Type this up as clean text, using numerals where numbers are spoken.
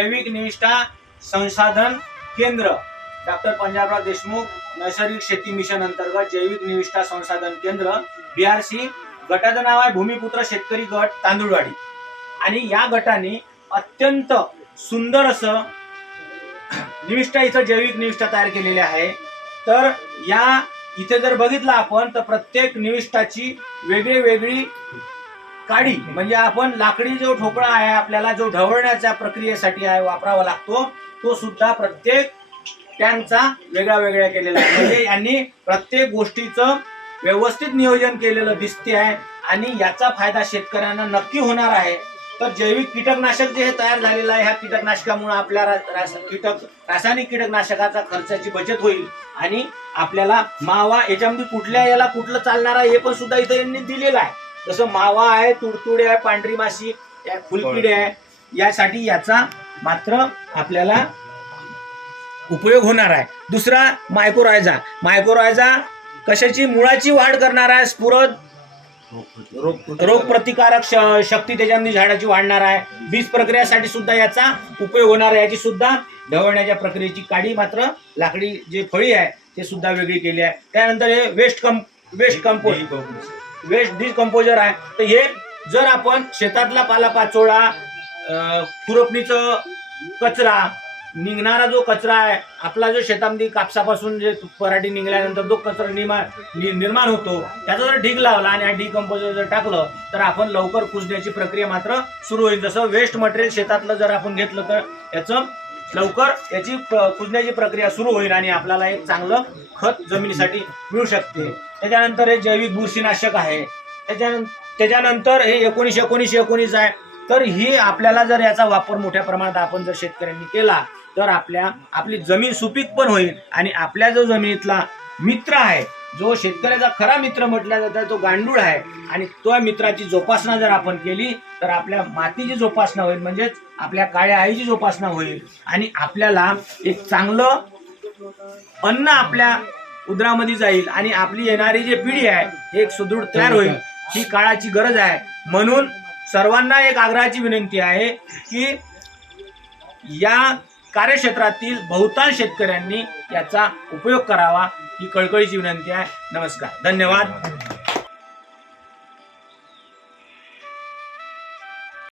जैविक निविष्ठा संसाधन केंद्र डॉक्टर पंजाबराव देशमुख नैसर्गिक शेती मिशन अंतर्गत जैविक निविष्ठा संसाधन केंद्र BRC गटाचं नाव आहे भूमिपुत्र शेतकरी गट तांदुळवाडी। आणि या गटाने अत्यंत सुंदर असं निविष्ठा इथं जैविक निविष्ठा तयार केलेली आहे। तर या इथे जर बघितलं आपण तर प्रत्येक निविष्ठाची वेगळी काडी म्हणजे आपण लाकडी जो ठोकळा आहे आपल्याला जो ढवळण्याच्या प्रक्रियेसाठी आहे वापरावा लागतो तो सुद्धा प्रत्येक त्यांचा वेगळा केलेला आहे। म्हणजे यांनी प्रत्येक गोष्टीचं व्यवस्थित नियोजन केलेलं दिसते आहे आणि याचा फायदा शेतकऱ्यांना नक्की होणार आहे। तर जैविक कीटकनाशक जे हे तयार झालेलं आहे ह्या कीटकनाशकामुळे आपल्या रासायनिक कीटकनाशकाचा खर्चाची बचत होईल आणि आपल्याला मावा याच्यामध्ये कुठल्या याला कुठलं चालणार आहे हे पण सुद्धा इथे यांनी दिलेलं आहे। जसं मावा आहे, तुडतुडे आहे, पांढरी माशी, फुलकिडे आहे, यासाठी याचा मात्र आपल्याला उपयोग होणार आहे। दुसरा मायक्रोरायझा कशाची मुळाची वाढ करणार आहे, स्फुरद रोग प्रतिकारक शक्ती त्याच्यामध्ये झाडाची वाढणार आहे। बीज प्रक्रियेसाठी सुद्धा याचा उपयोग होणार आहे। याची सुद्धा ढवळण्याच्या प्रक्रियेची काडी मात्र लाकडी जे फळी आहे ते सुद्धा वेगळी केली आहे। त्यानंतर हे वेस्ट डिकंपोजर आहे। तर हे जर आपण शेतातला पालापाचोळा, खुरपणीचं कचरा, निघणारा जो कचरा आहे आपला जो शेतामध्ये कापसापासून जे पराठी निघाल्यानंतर जो कचरा निर्माण होतो त्याचा जर ढीग लावला आणि हा डिकंपोजर जर टाकलं तर आपण लवकर कुजण्याची प्रक्रिया मात्र सुरू होईल। जसं वेस्ट मटेरियल शेतातलं जर आपण घेतलं तर याचं लवकर याची कुजण्याची प्रक्रिया सुरू होईल आणि आपल्याला एक चांगलं खत जमिनीसाठी मिळू शकते। त्याच्यानंतर हे जैविक बुरशीनाशक आहे। त्याच्यानंतर हे 19-19-19 आहे। तर ही आपल्याला जर याचा वापर मोठ्या प्रमाणात आपण जर शेतकऱ्यांनी केला तर आपली जमीन सुपीक पण होईल आणि आपल्या जो जमिनीतला मित्र आहे जो शेतकऱ्याचा खरा मित्र म्हटला जातो तो गांडूळ आहे आणि त्या मित्राची जोपासना जर आपण केली तर आपल्या मातीची जोपासना होईल, म्हणजेच आपल्या काळ्या आईची जोपासना होईल आणि आपल्याला एक चांगलं अन्न आपल्या उदरामध्ये जाईल आणि आपली येणारी जी पिढी आहे एक सुदृढ तयार होईल। ही काळाची गरज आहे। म्हणून सर्वांना एक आग्रहाची विनंती आहे की या कार्यक्षेत्रातील बहुतांश शेतकऱ्यांनी याचा उपयोग करावा ही कळकळीची विनंती आहे। नमस्कार, धन्यवाद।